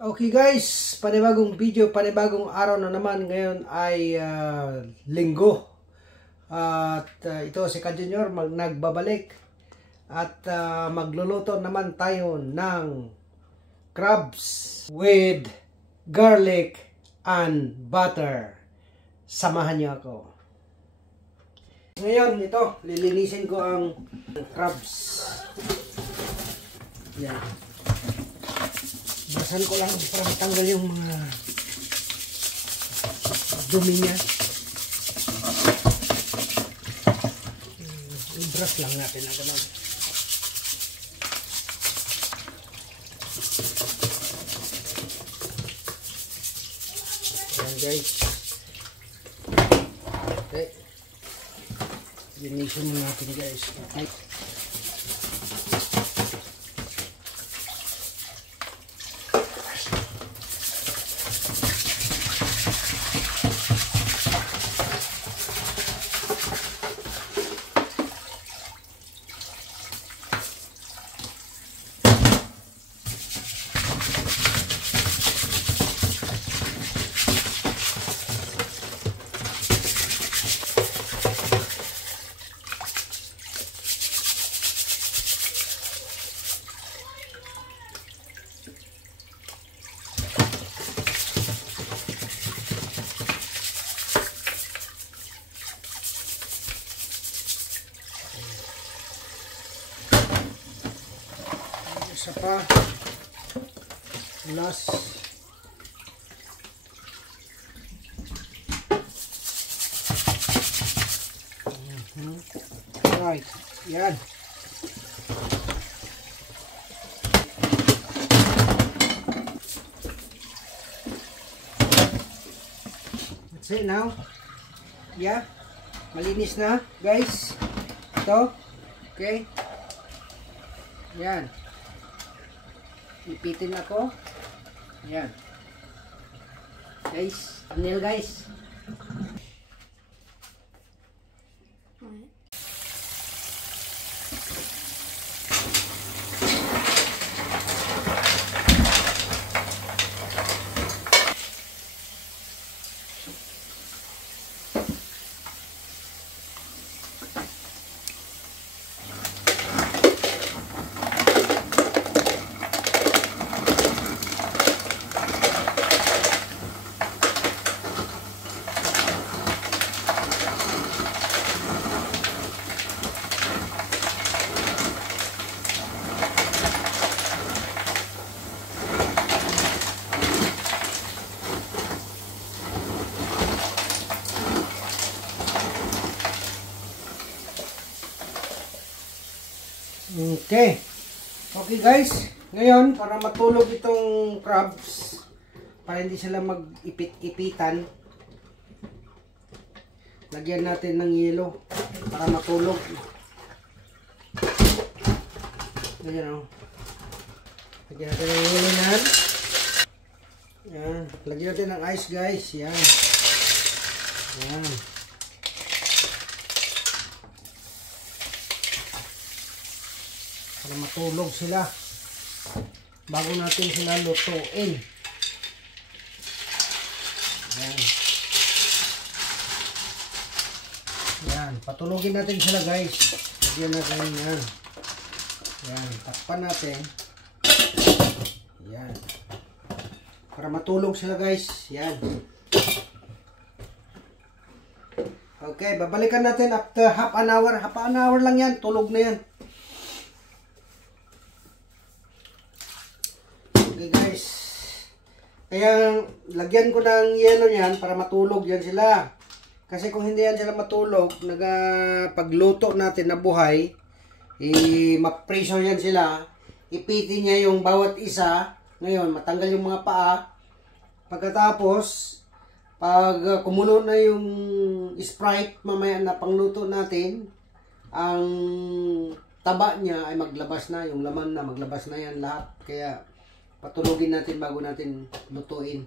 Okay guys, panibagong video, panibagong araw na naman. Ngayon ay linggo. At ito si Ka Junior nagbabalik. At magluluto naman tayo ng crabs with garlic and butter. Samahan niyo ako. Ngayon ito, lilinisin ko ang crabs. Yan. Basan ko lang para matanggal yung mga dumi niya. I-brush lang natin na gano'n. Ayan guys. Okay. Linisin mo natin guys. Okay. Isa pa, last. Right, yan. That's it now. Yeah, malinis na guys. Ito, okay. Yan. Ipitin ako. Ayan. Guys, thumbnail guys. Okay. Okay guys. Ngayon, para matulog itong crabs, para hindi sila mag-ipit-ipitan, lagyan natin ng yelo para matulog. Ganyan o. Lagyan natin ng yelo na. Yan. Lagyan natin ng ice guys. Yan. Yan. Para matulog sila bago natin sila lutuin. Yan. Yan. Patulogin natin sila guys. Lagyan natin yan. Yan. Takpan natin. Yan. Para matulog sila guys. Yan. Okay. Babalikan natin after half an hour. Half an hour lang yan. Tulog na yan. Okay guys, kaya lagyan ko ng yelo niyan para matulog yan sila. Kasi kung hindi yan sila matulog, pagluto natin na buhay, ma-pressure yan sila, ipitin niya yung bawat isa. Ngayon, matanggal yung mga paa. Pagkatapos, pag kumulo na yung Sprite mamaya na pangluto natin, ang taba niya ay maglabas na, yung laman na maglabas na yan lahat. Kaya patulogin natin bago natin lutuin.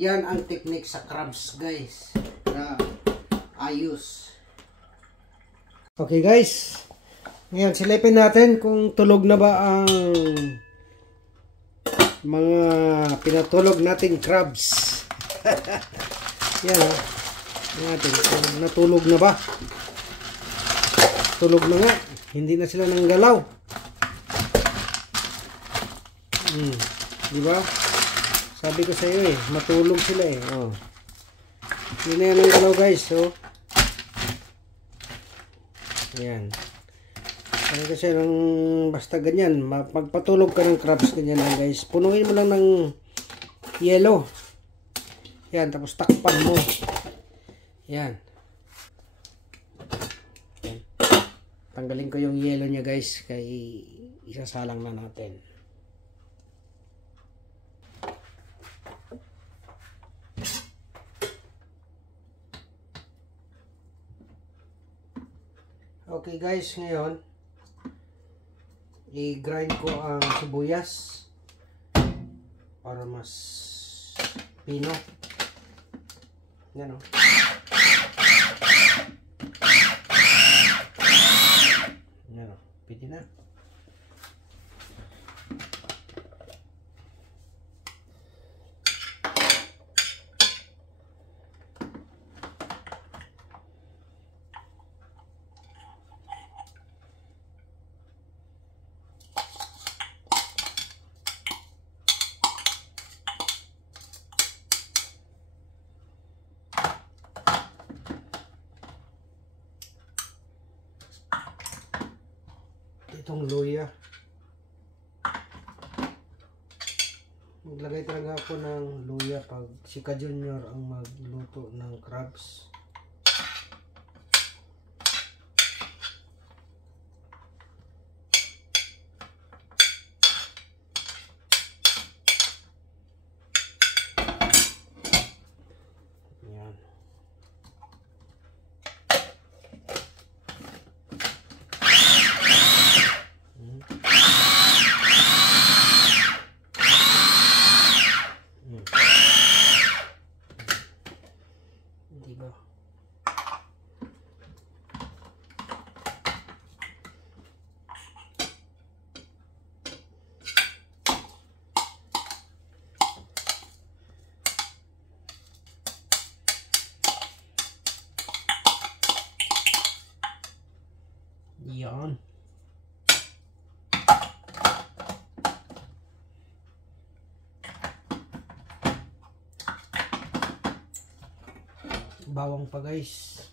Yan ang technique sa crabs guys. Na ayos. Okay guys. Ngayon silipin natin kung tulog na ba ang mga pinatulog nating crabs. Yan o. Natin, natulog na ba? Tulog na nga. Hindi na sila nang galaw. Diba? Sabi ko sa iyo matulog sila oh. Hindi na yan ang galaw guys. So, ayan. Kasi ng basta ganyan, magpatulog ka ng crabs ganyan lang guys. Punuin mo lang ng yellow. Yan, tapos takpan mo. Yan. Yan. Tanggalin ko yung yellow niya guys, kay isasalang na natin. Okay guys, ngayon i-grind ko ang sibuyas para mas pino. Yan o. Yan o. Pwede na. Itong luya. Maglagay talaga ako ng luya pag si Ka Junior ang magluto ng crabs. Yan. Diba? Yan. Bawang pa guys.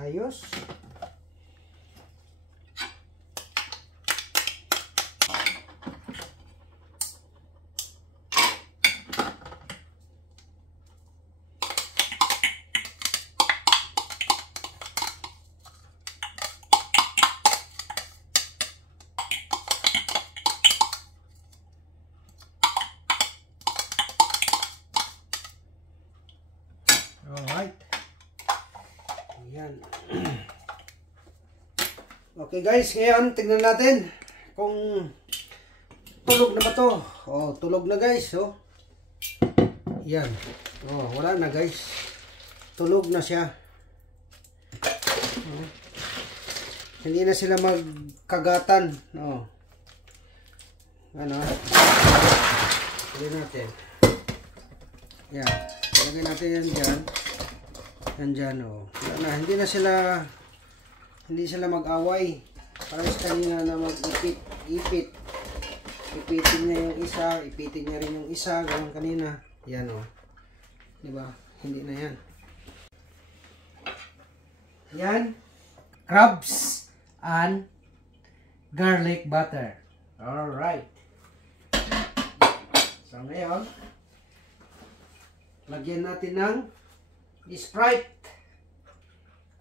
Ayos. Alright. Ayan. Okay guys, ngayon tingnan natin kung tulog na ba to. Oh, tulog na guys. Oh. Yan. Oh, wala na guys. Tulog na siya. Oh. Hindi na sila magkagatan. Oh. Ano? Lagyan natin. Yan. Lagyan natin yan dyan. Yan dyan, oh. Wala na. Hindi sila mag-away. Parang kanina na mag-ipit. Ipitin niya yung isa. Ipitin niya rin yung isa. Ganun kanina. Yan, oh. Diba? Hindi na yan. Yan. Crabs and garlic butter. Alright. So, ngayon, lagyan natin ng Sprite.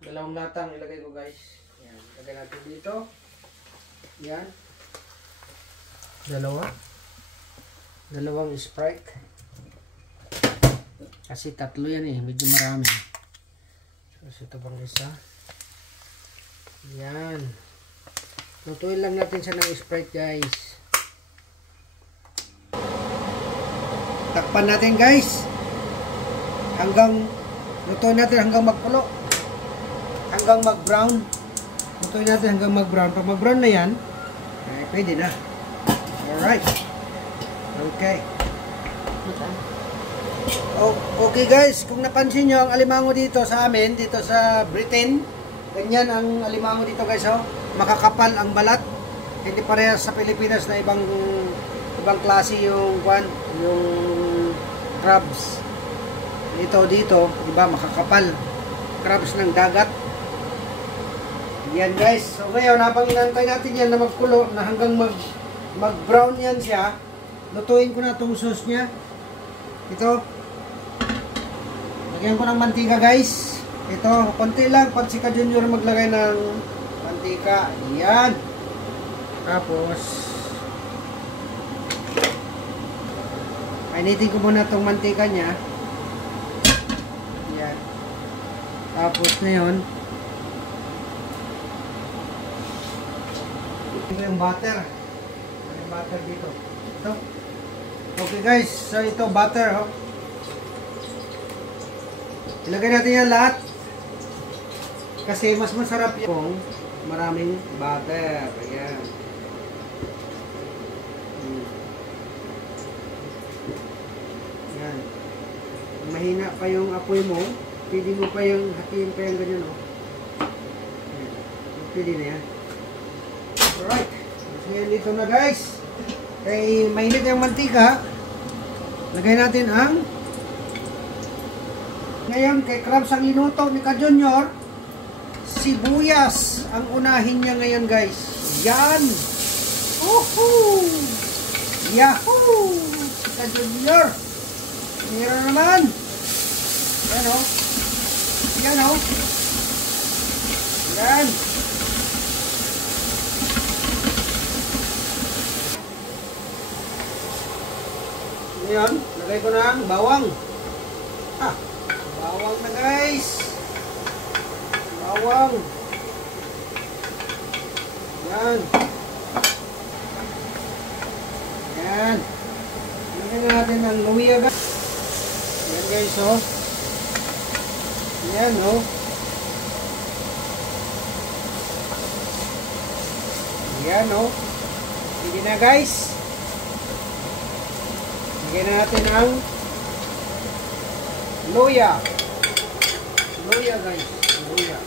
Dalawang latang ilagay ko guys. Yan. Lagyan natin dito. Yan. Dalawang Sprite. Kasi tatlo yan medyo marami. So ito pang isa. Yan. Lutuin lang natin siya ng Sprite, guys. Takpan natin, guys. Lutuin natin hanggang magpulo. Hanggang mag-brown. Lutuin natin hanggang mag-brown. Pag mag-brown na yan, ay pwede na. Alright. Okay. Okay, guys. Kung napansin nyo, ang alimango dito sa amin, dito sa Britain, ganyan ang alimango dito, guys. Oh. Makakapal ang balat. Hindi parehas sa Pilipinas na ibang klase yung crabs. Dito, iba makakapal. Crabs ng dagat. Yan, guys. So ngayon, habang inantay natin yan na magkulo, na hanggang mag-brown yan siya, lutuin ko na itong sauce niya. Ito. Lagyan ko ng mantika, guys. Ito, konti lang. Pag si Ka Junior maglagay ng mantika. Yan. Tapos, painitin ko muna itong mantika niya. Yan. Tapos na yun, ito yung butter. Yung butter dito. Ito. Okay, guys. So ito, butter. Oh. Ilagay natin yan lahat. Kasi mas masarap yung maraming butter. Ayan. Yan. Mahina pa yung apoy mo. Pwede mo pa yung hatiin pa yung ganyan. Oh. Yan. Pwede na yan. Alright. So dito na, guys. Kaya mainit yung mantika. Lagay natin ang ngayon kay crabs ang inuto ni Ka Junior. Sibuyas ang unahin niya ngayon, guys. Yan. Woohoo! Yahoo! Si Ka Junior. Meron naman. Yan o. Yan o. Yan. Ngayon, lagay ko ng bawang. Bawang na, guys. Bawang. Yan. Yan. Lagyan natin ng luya, guys. Yan, guys, oh. Yan, oh. Yan, oh. Hindi na, guys. Lagyan na natin ang luya. Luya, guys. Luya.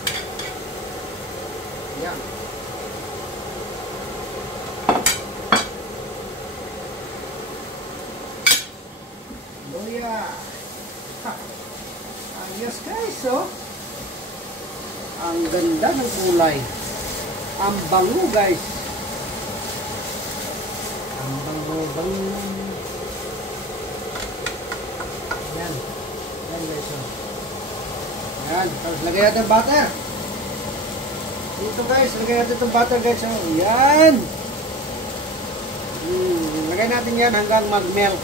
Yan. Luya. Ayos, guys, oh. Ang ganda ng kulay. Ang bango, guys. Ang bango. Yan. Yan, guys, oh. Yan. Tapos lagay natin butter. Dito, guys. Lagay natin itong butter, guys, oh. Yan. Lagay natin yan hanggang mag-melt.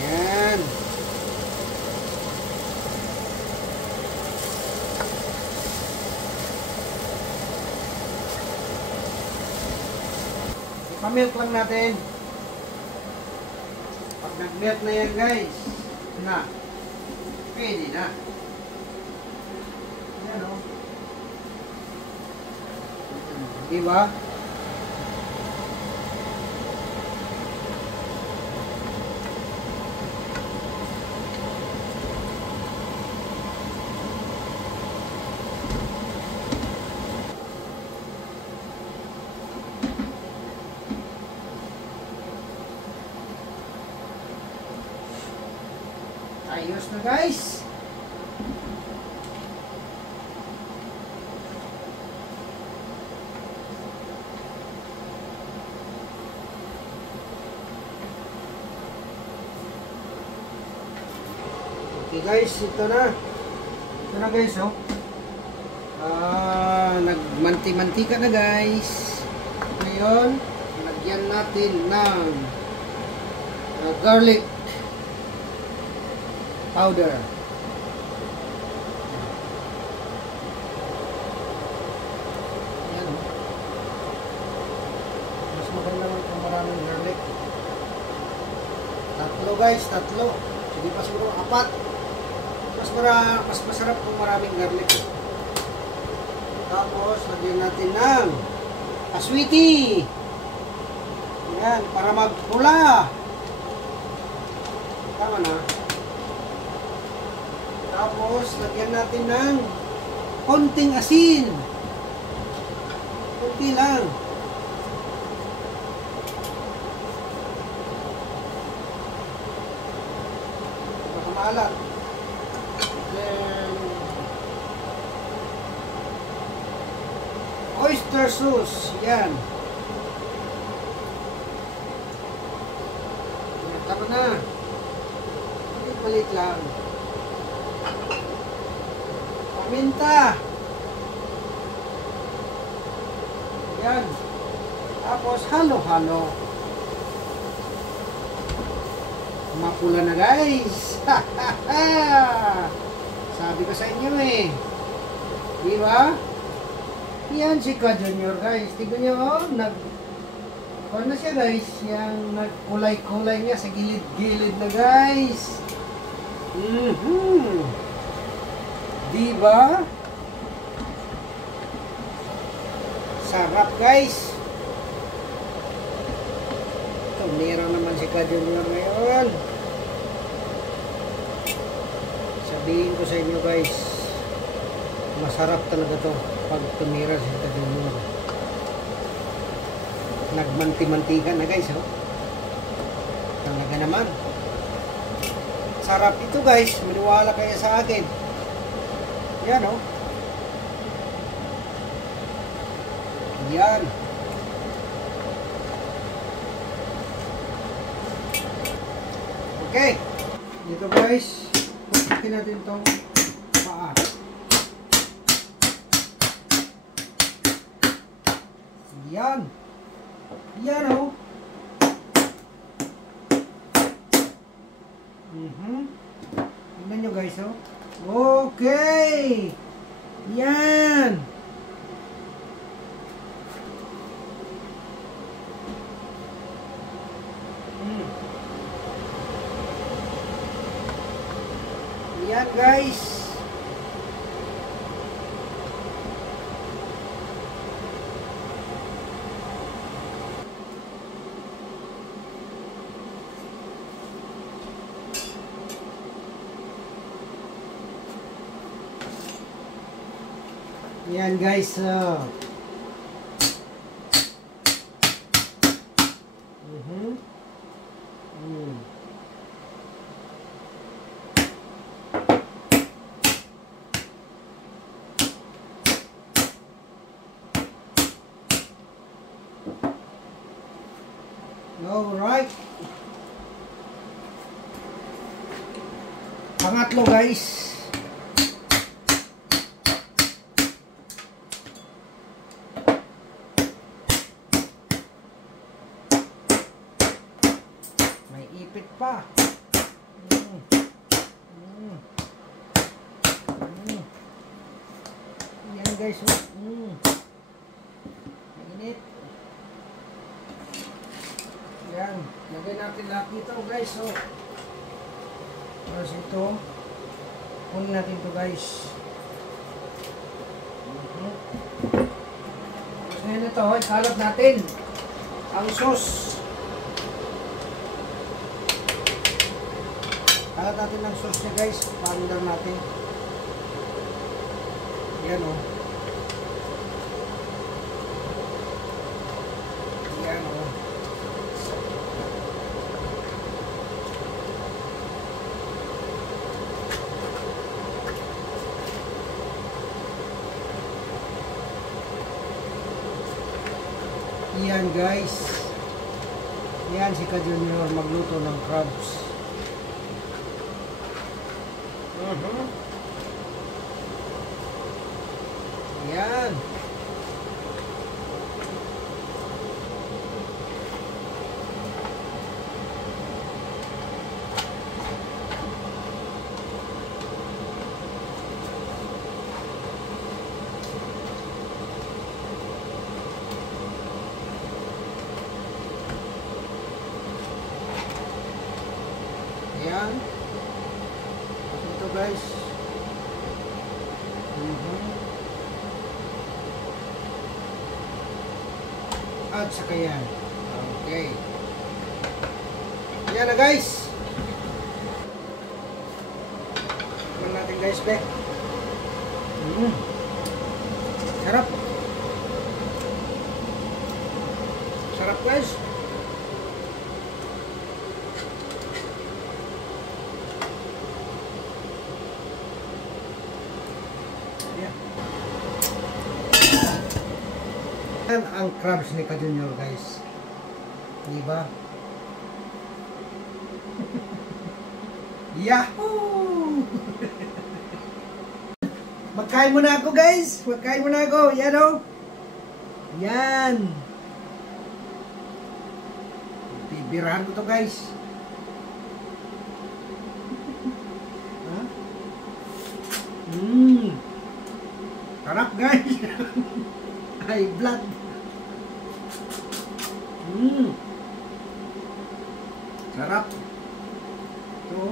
Yan. Ipamelt lang natin. Pag nag-melt na yan, guys, na, pwede na. Yan, o. Diba? Ayos na, guys. Okay, guys, ito na. Ito na, guys, oh. Nagmanti-mantika na, guys. Ngayon, lagyan natin ng garlic powder. Ayan, oh. tatlo guys, tatlo. Hindi pa siguro 4. Mas masarap kung maraming garlic. Tapos, lagyan natin ng aswiti. Yan, para magpula. Tama na. Tapos, lagyan natin ng konting asin. Konti lang. Baka maalat. Then, oyster sauce. Yan. Tama na. Palit lang. Paminta. Yan. Tapos halo-halo. Mapula na guys. Sabi ko sa inyo eh. Di ba? Yan si Ka Junior guys. Tignan nyo oh. Ano siya guys? Yang nagkulay-kulay niya sa gilid-gilid na guys. Di ba? Sarap guys. Tumira naman si Ka Junior ngayon. Sabihin ko sa inyo guys, masarap talaga to pag tumira si Ka Junior. Nagmanti-mantikan na guys, oh. Talaga naman. Sarap ito guys, maniwala kayo sa akin. Yan oh. Yan. Okay. Dito guys, pupukin natin itong paa. Yan. Yan oh. Tingnan nyo guys oh. Okay. Yan. Yan guys. Yan guys. Alright. Pangatlo guys. May ipit pa. Yan guys. Mainit. Yan. Lagay natin lahat dito guys. So, tapos ito. Kunin natin ito guys. Tapos ngayon ito. Ikalap natin ang sauce. Kalat natin ang sauce niya guys. Paandar natin. Yan o. Yan o. Yan guys. Yan si Ka Junior magluto ng crabs. Yan. guys. At saka yan. Okay. Yan na guys. Tignan natin guys, be. Sarap. Sarap guys. Yeah. Yan ang crabs ni Ka-Junior guys. Diba? Yahoo! Magkain muna ako guys. Magkain muna ako. Yan o. Yan. Bibirahan ko to guys. Huh? Sarap guys. High blood. Sarap. Ito.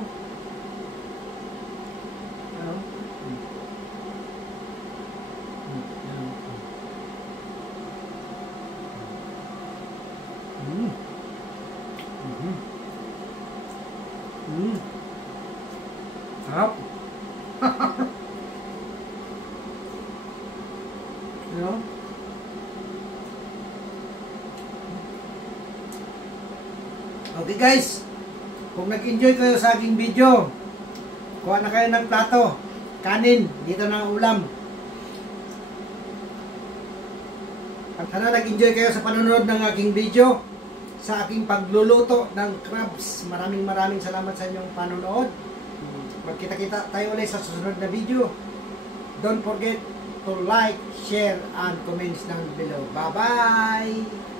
Ano? Sarap. Ano? Okay guys, kung nag-enjoy kayo sa aking video, kuha na kayo ng plato, kanin, dito na ang ulam. Sana nag-enjoy kayo sa panonood ng aking video, sa aking pagluluto ng crabs. Maraming salamat sa inyong panonood. Magkita-kita tayo ulit sa susunod na video. Don't forget to like, share, and comments down below. Bye-bye!